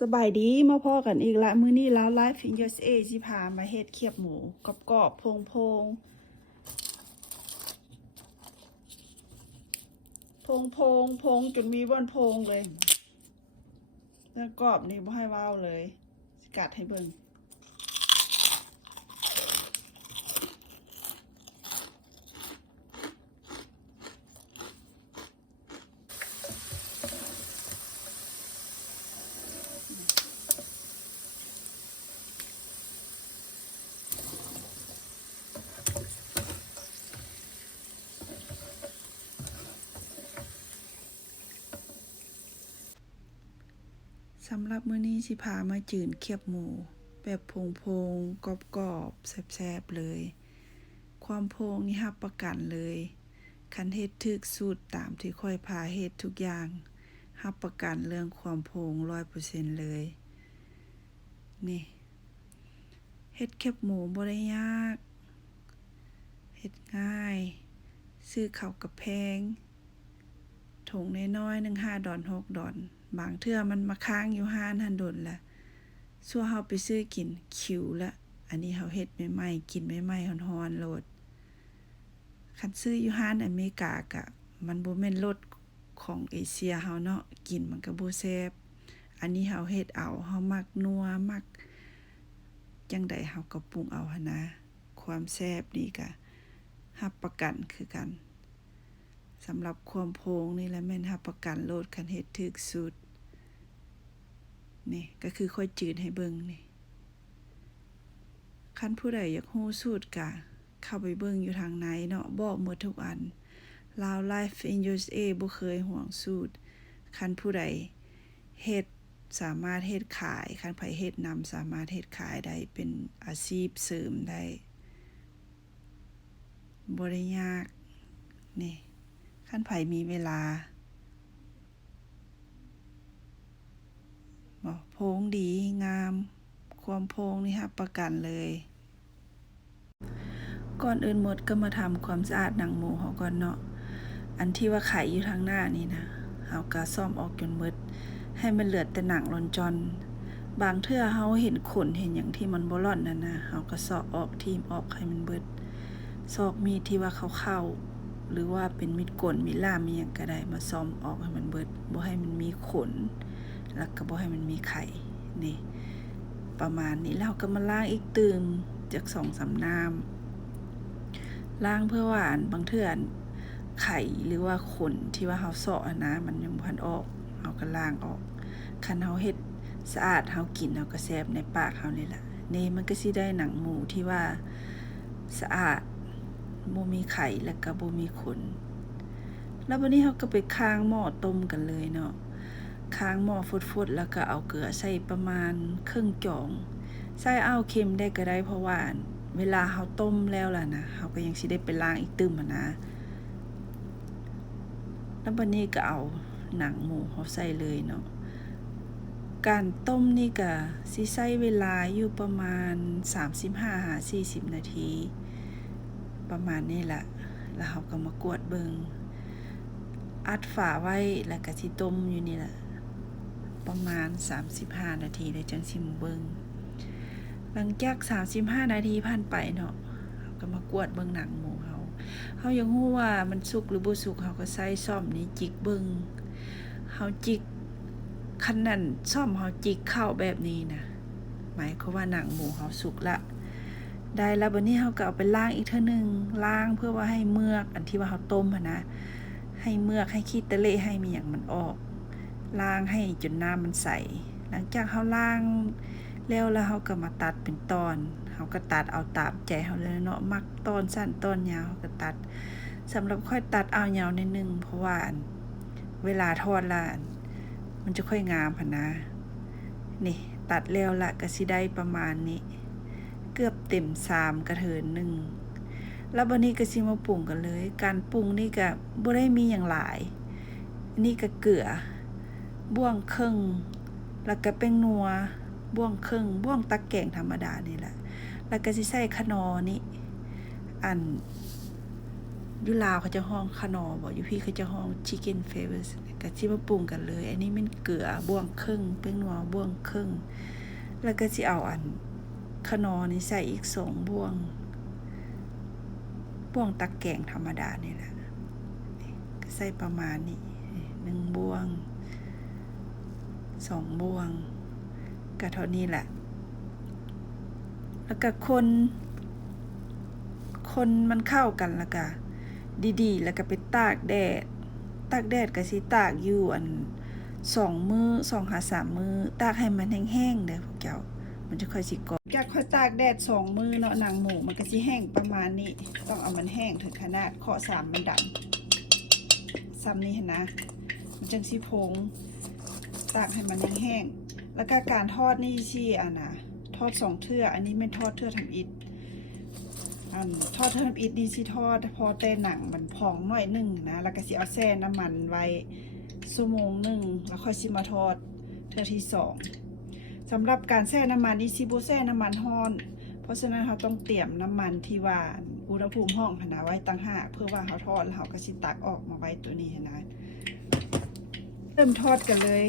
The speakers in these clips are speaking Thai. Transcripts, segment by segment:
สบายดีมาพ่อกันอีกละมื้อนี้แล้วไลฟ์ฟิน USA สิพามาเฮ็ดเคียบหมูกรอบกรอบๆพงพงพงพงพงจนมีบ้านพงเลยแล้วกรอบนี่ไม่ให้เว้าเลย สกัดให้เบิ่ง สำหรับมื้อนี้สิพามาจืนเขียบหมู แบบพงพงกรอบกรอบๆแซ่บๆเลย ความโพงนี่รับประกันเลย คันเฮ็ดถึกสูตรตามที่ค่อยพาเฮ็ดทุกอย่างรับประกันเรื่องความโพง100%เปอร์เซ็นเลย นี่เฮ็ดแคบหมูบ่ได้ยากเฮ็ดง่าย ซื้อข้าวกับแพงถุงน้อยๆหนึ่งห้าดอนหกดอน บางเทื่อมันมาค้างอยู่ห้านหันดนละสั่วเฮาไปซื้อกินคิวละอันนี้เฮาเฮ็ดใหม่ๆกินใหม่ๆฮ้อนๆโลดคันซื้ออยู่ห้านอเมริกากะ มันบ่แม่นรสของเอเชียเฮาเนาะกินมันก็บ่แซ่บอันนี้เฮาเฮ็ดเอาเฮามักนัวมักจังใดเฮาก็ปรุงเอาหันนะ ความแซ่บนี่ก็รับประกันคือกัน สำหรับความโพงนี่แหละแม่นรับประกันโลดคันเฮ็ดถึกสุด นี่ก็คือค่อยจืดให้เบิ่งนี่คันผู้ใดอยากฮู้สูตรกะ เข้าไปเบิ่งอยู่ทางไหนเนาะบอกหมดทุกอัน Lao Life in USA บ่เคยห่วงสูตร คันผู้ใดเฮ็ดสามารถเฮ็ดขาย คันไผเฮ็ดนำสามารถเฮ็ดขายได้เป็นอาชีพเสริมได้บ่ได้ยากนี่ คันไผ่มีเวลาบ่โพงดีงาม ความโพงนี่รับประกันเลย ก่อนอื่นหมดก็มาทำความสะอาดหนังหมูเฮาก่อนเนาะอันที่ว่าไข่อยู่ทางหน้านี่นะเฮาก็ซ่อมออกจนหมดให้มันเหลือแต่หนังลอนจอนบางเทื่อเฮาเห็นขนเห็นหยังที่มันบ่ร่อนนั่นนะเฮาก็ซอกออกทีมออกให้มันเบิดซอกมีดที่ว่าเขาเข้า หรือว่าเป็นมีดกลมีดล่ามมีหยังก็ได้มาซ่อมออกให้มันเบิดบ่ให้มันมีขน แล้วก็บ่ให้มันมีไข่นี่ประมาณนี้แล้วเราก็มาล้างอีกตื่มจาก2-3น้ำล้างเพื่อว่าอันบางเทื่อนไข่หรือว่าขนที่ว่าเฮาเซาะอะนะมันยังบ่ทันออกเฮาก็ล้างออกคันเฮาเฮ็ดสะอาดเฮากินเฮาก็แซ่บในปากเฮานี่ล่ะนี่มันก็สิได้หนังหมูที่ว่าสะอาด บ่มีไข่แล้วก็บ่มีขนแล้ววันนี้เฮาก็ไปค้างหม้อต้มกันเลยเนาะค้างหม้อฟดๆแล้วก็เอาเกลือใส่ประมาณครึ่งจองใส่อ้าวเค็มได้ก็ได้เพราะว่าเวลาเฮาต้มแล้วล่ะนะเฮาก็ยังสิได้ไปล้างอีกตึมอะนะ แล้วบัดนี้ก็เอาหนังหมูเฮาใส่เลยเนาะการต้มนี่ก็สิใช้เวลาอยู่ประมาณ 35-40 นาที ประมาณนี้แหละ แล้วเราก็มากวดเบิงอัดฝาไว้แล้วก็สิต้มอยู่นี่แหละ ประมาณ 35 นาทีแล้จังสิมเบิงหลังจาก 35 นาทีผ่านไปเนาะเราก็มากวดเบิงหนังหมูเฮาเฮายังฮู้ว่ามันสุกหรือบ่สุกเฮาก็ใส่ซ่อมนี่จิกเบิงเฮาจิกคันนั้นซ่อมเฮาจิกเข้าแบบนี้นะหมายความว่าหนังหมูเฮาสุกละ ได้แล้วบัดนี้เฮาก็เอาไปล้างอีกเทื่อหนึงล้างเพื่อว่าให้เมือกอันที่ว่าเฮาต้มนะ ให้เมือกให้ขี้ตะเละให้มีหยังมันออกล้างให้จนน้ำมันใส หลังจากเฮาล้างแล้วแล้วเฮาก็มาตัดเป็นตอนเฮาก็ตัดเอาตามใจเฮาเลยเนาะมักตอนสั้นตอนยาวเฮาก็ตัดสำหรับค่อยตัดเอายาวนิดนึงเพราะว่าเวลาทอดละมันจะค่อยงามพะนะ นี่ตัดแล้วละก็สิได้ประมาณนี้ เกือบเต็มสามกระเถินหนึ่งแล้วบันนี้ก็สิมาปรุงกันเลย การปรุงนี่ก็บ่ได้มีอย่างหลาย นี่ก็เกลือ บ่วงครึ่งแล้วก็แป้งนัว บ่วงครึ่งบ่วงตักแกงธรรมดานี่แหละ แล้วก็สิใส่ขนอนี่ อันยูลาวเขาจะห้องขนอบ่อยู่พี่เขาจะห้อง chicken flavors ก็สิมาปรุงกันเลย อันนี้มันเกลือ บ่วงครึ่งเป้งนัว บ่วงครึ่งแล้วก็สิเอาอัน ขนอนี่ใส่อีกสองบ่วง บ่วงตักแกงธรรมดานี่แหละก็ใส่ประมาณนี้หนึ่งบ่วงสองบ่วงก็เท่านี้แหละ แล้วก็คน คนมันเข้ากันแล้วก็ดีๆ แล้วก็ไปตากแดด ตากแดดก็สิตากอยู่อันสองมือสองหาสามมือตากให้มันแห้งๆเด้อพวกเจ้า มันจะค่อยสิกรอบจากค่อยตากแดดสองมือเนาะหนังหมูมันก็สิแห้งประมาณนี้ ต้องเอามันแห้งถึงขนาดเคาะสามมันดังซ้ำนี่เห็นนะ มันจังสิพงตากให้มันแห้งๆแล้วก็การทอดนี่สิอะนะทอดสองเทื่ออันนี้ไม่ทอดเทื่อทำอิฐอันทอดเทิมอิดดีสิทอดพอแต่หนังมันพองหน่อยหนึ่งนะแล้วก็สิเอาแช่น้ำมันไว้ชั่วโมงหนึ่งแล้วค่อยสิมาทอดเทื่อที่สอง สำหรับการแช่น้ำมันนี่สิบูแช่น้ำมันฮ้อน เพราะฉะนั้นเราต้องเตรียมน้ำมันที่ว่าอุณหภูมิห้องนะไว้ตั้งหากเพื่อว่าเขาทอดเราก็สิตักออกมาไว้ตัวนี้นะเริ่มทอดกันเลย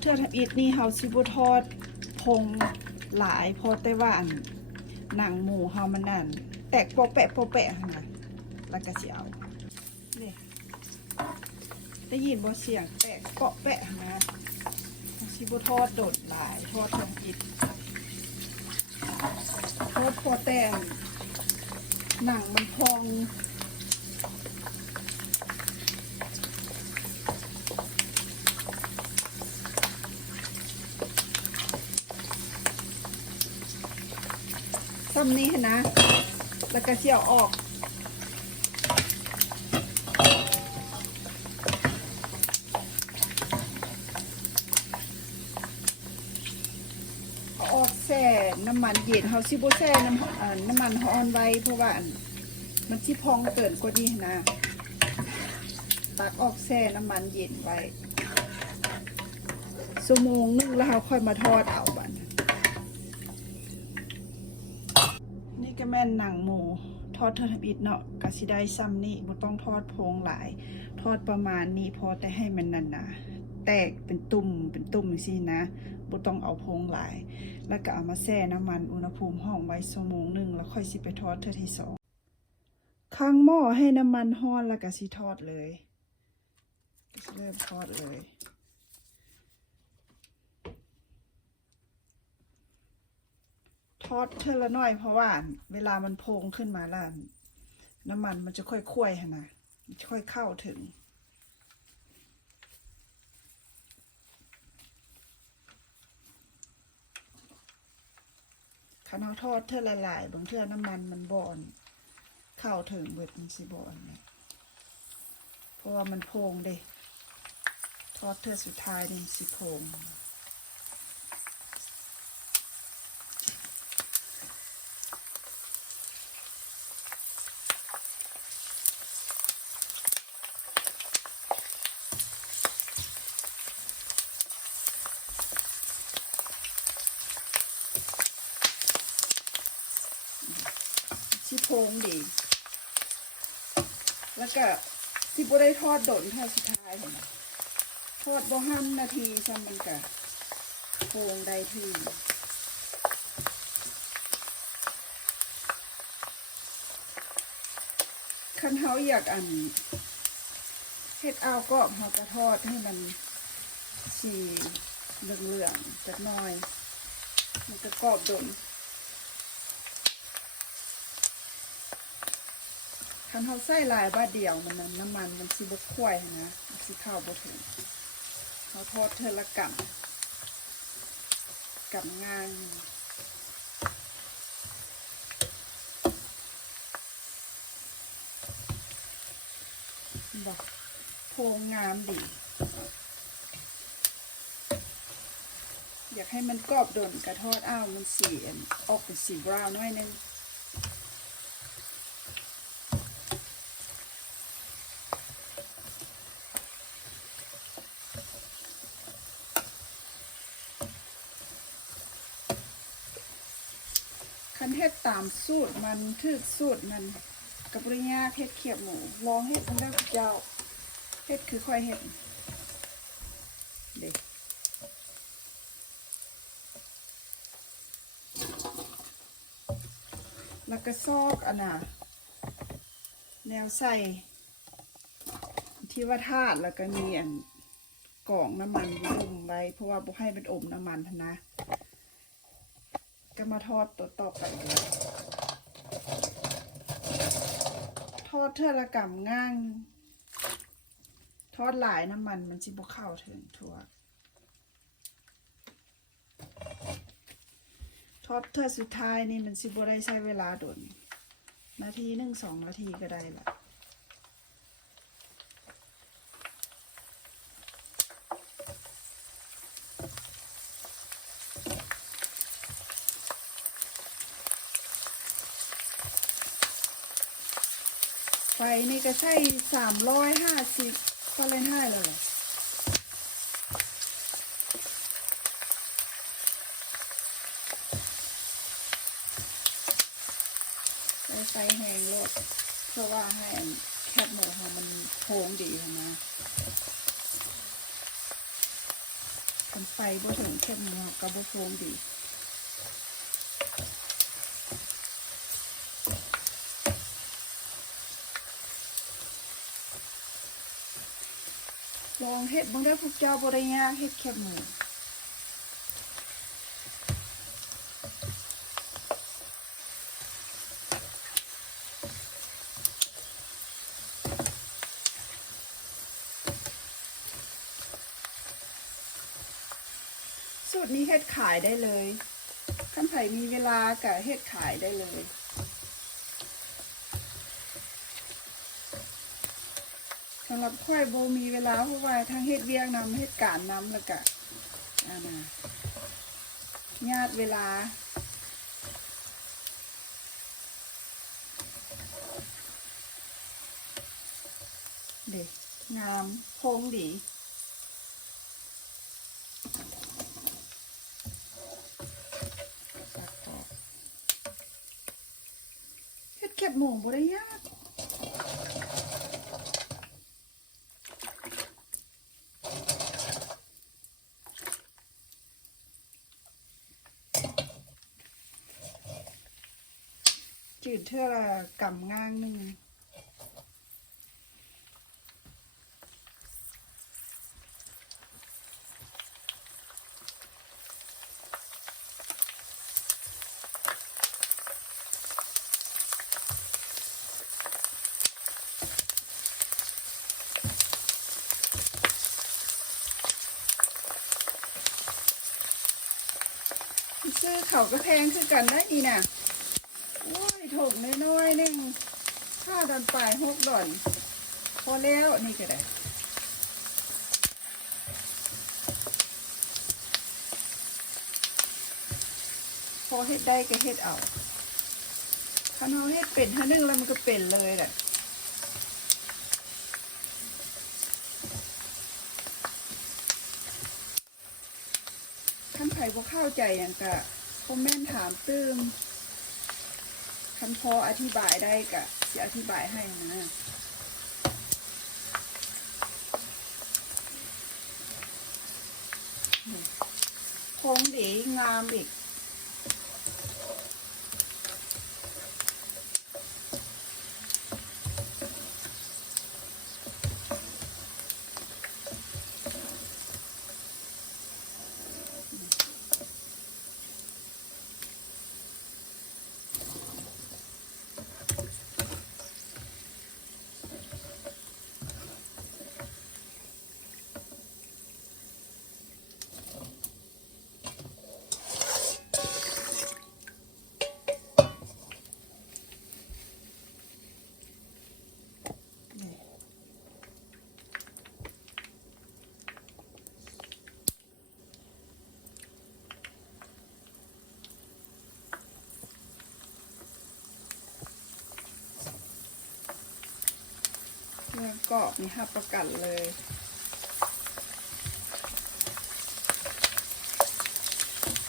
เทือทับอิดนี่เฮาสิบ่ทอดพงหลายพอแต่ว่าอันหนังหมูเฮามันนั่นแตกโปะแปะโปะแปะหันะแล้วก็สิเอานี่ได้ยินบ่เสียงแตกเปาะแปะหันะเฮาสิบ่ทอดโดดหลายทอดทับอิดทอดพอแต่หนังมันพอง ซ้ำนี้นะ แล้วก็เสี่ยวออกออกแช่น้ำมันเย็นเฮาสิบ่แช่น้ำน้ำมันฮ้อนไว้เพราะว่าอันมันสิพองเกินกว่านี้นะ ตักออกแช่น้ำมันเย็นไว้ชั่วโมงนึงแล้วเราค่อยมาทอดเอาบัด นี่ ก็แม่นหนังหมูทอดเทอร์ทบิดเนาะกะสิได้ซ้ำนี่บ่ต้องทอดโพงหลาย ทอดประมาณนี้พอแต่ให้มันนันนะแตกเป็นตุ่มเป็นตุ่มจังซี่นะบ่ต้องเอาโพงหลาย แล้วก็เอามาแช่น้ำมันอุณหภูมิห้องไว้ชั่วโมงหนึงแล้วค่อยสิไปทอดเทื่อที่สองข้างหม้อให้น้ำมันร้อนแล้วก็สิทอดเลยเริ่มทอดเลย ทอดเทอละน้อยเพราะว่าเวลามันโพงขึ้นมาแล้วน้ำมันมันจะค่อยค่อยๆนะนะค่อยเข้าถึงคันเราทอดเทอละลายบางเทื่อน้ำมันมันบอน เข้าถึงเบิดมันสิบอนเนี่ยเพราะว่ามันโพงเด้ทอดเทือสุดท้ายนี่สิโพง ชิโพงดี แล้วก็ที่บ่ได้ทอดโดนท่าสุดท้ายเห็นไหมทอดบ่ห้านาทีซ้ำมันกะโพงได้ที่คันเฮาอยากอันเฮ็ดเอาก็เฮาก็ทอดให้มันสีเหลืองๆจักหน่อย มันก็กรอบโดน คันเขาใส่ลายบ้าเดียวมันน้ำมันมันสิบกควยนะมันสิเข้าบ่ถึงเขาทอดเทละกับกับงานบอกโพงงามดี อยากให้มันกรอบโดนกระทอดอ้าวมันสีอออกเป็นสีบราวน์หน่อยนึง คันเฮ็ด ตามสูตรมันถือสูตรมันกับปริญญาเฮ็ดเขียบหมูลองเฮ็ดมันได้เจ้าเฮ็ดคือค่อยเฮ็ดเด็กแล้วก็ซอกอันน่ะแนวใส่ ที่ว่าธาตุแล้วก็มีอันกล่องน้ำมันบุ่มไว้ เพราะว่าบ่ให้มันอมน้ำมันหั้น นะก็มาทอดตัวต่อไปเลยทอดเท่าละกำง่าง ทอดหลายน้ำมันมันสิบเข้าถึงทั่วทอดเท่าสุดท้ายนี่มันสิบได้ใช้เวลาโดนนาทีหนึ่งสองนาทีก็ได้ละ ไฟนี่ก็ใช้สามร้อยห้าสิบก็เล่นให้เลยไฟแห้งโลดเพราะว่าให้แคบหมูของมันโพงดีค่ะนะคันไฟบ่ถึงแคบหมูก็บ่โพงดี ลองเฮ็ดบิ่งได้พวกเจ้าบ่ได้ยากเฮ็ดแคบหมูสูตรนี้เฮ็ดขายได้เลยคันไผมีเวลาก็เฮ็ดขายได้เลย สำหรับค่อยโบมีเวลาเพราะว่าทั้งเฮ็ดเวียกนำเฮ็ดการนำแล้วก็อ่านะญาติเวลาเด็กงามโค้งดีเฮ็ดเก็บหมูบ่ได้ยาก จืด เท่าละกำง่างหนึ่งซื้อเขาก็แพงคือกันได้ดีน่ะ ถกน้อยๆนึงค่าดันปลายหกดอน พอแล้วนี่ก็ได้พอเฮ็ดได้ก็เฮ็ดเอาถ้าเราเฮ็ดเป็นท่านึงแล้วมันก็เป็นเลยแหละท่านไผ่บ่เข้าใจอย่างกะคอมเมนต์ถามตื้ม คันพออธิบายได้กะจะอธิบายให้นะคงดีงามอีก กรอบนี่หับประกันเลย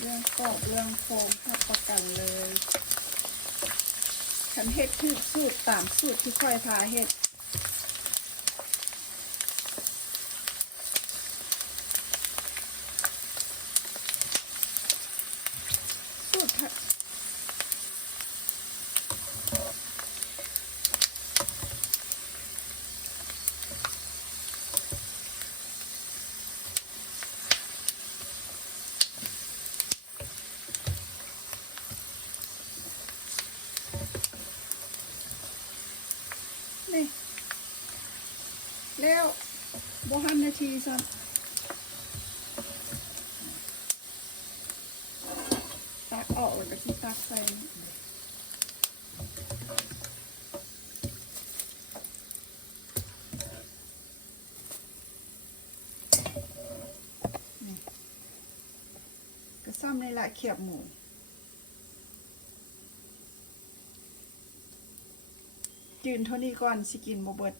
เรื่องกรอบเรื่องโฟมหับประกันเลยคันเฮ็ดคือสูตรตามสูตรที่ค่อยพาเฮ็ด สูตรค่ะนี่ แล้วบหันนาทีซะตักออกแล้วก็ที่ตักใส่ก็ซ้ำในละเขียบหมูจืนเท่านี้ก่อนสิกินโมเบิด